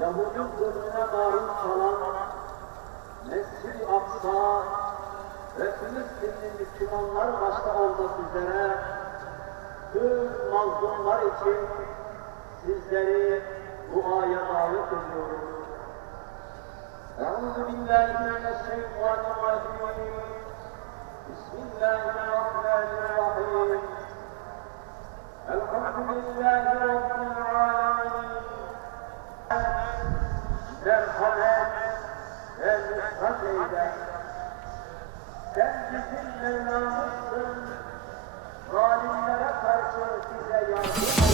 Yahudi zulmüne maruz kalan Mescid-i Aksa ve Filistinli Müslümanlar başta olmak üzere tüm mazlumlar için sizleri duaya davet ediyoruz. Euzu billahi mineşşeytanirracim. Bismillahirrahmanirrahim. Elhamdülillahi Rabbil alemin. Merhamet ve nusrat eyle. Sen bizim Mevlamızsın. Zalimlere karşı bize yardım